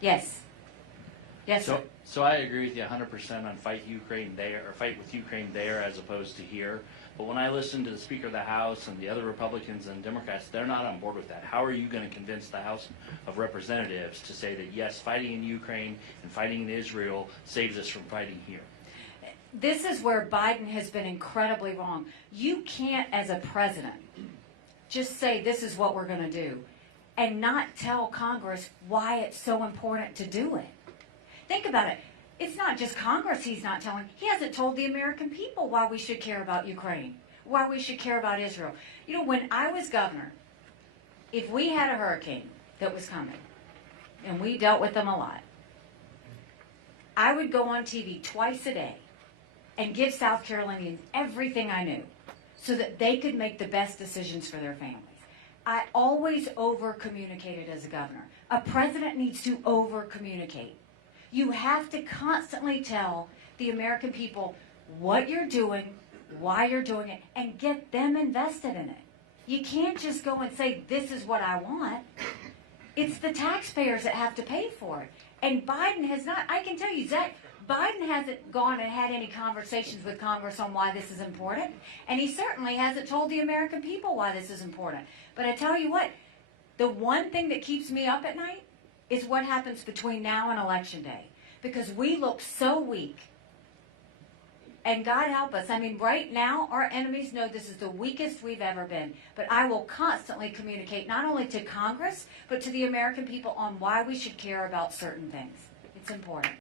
Yes. Yes, sir. So I agree with you 100% on fight Ukraine there, or fight with Ukraine there as opposed to here. But when I listen to the Speaker of the House and the other Republicans and Democrats, they're not on board with that. How are you going to convince the House of Representatives to say that, yes, fighting in Ukraine and fighting in Israel saves us from fighting here? This is where Biden has been incredibly wrong. You can't, as a president, just say this is what we're going to do and not tell Congress why it's so important to do it. Think about it. It's not just Congress he's not telling. He hasn't told the American people why we should care about Ukraine, why we should care about Israel. You know, when I was governor, if we had a hurricane that was coming, and we dealt with them a lot, I would go on TV twice a day and give South Carolinians everything I knew so that they could make the best decisions for their families. I always over-communicated as a governor. A president needs to over-communicate. You have to constantly tell the American people what you're doing, why you're doing it, and get them invested in it. You can't just go and say, this is what I want. It's the taxpayers that have to pay for it. And Biden has not, I can tell you, Zach, Biden hasn't gone and had any conversations with Congress on why this is important. And he certainly hasn't told the American people why this is important. But I tell you what, the one thing that keeps me up at night is what happens between now and Election Day. Because we look so weak. And God help us. I mean, right now, our enemies know this is the weakest we've ever been. But I will constantly communicate, not only to Congress, but to the American people on why we should care about certain things. It's important.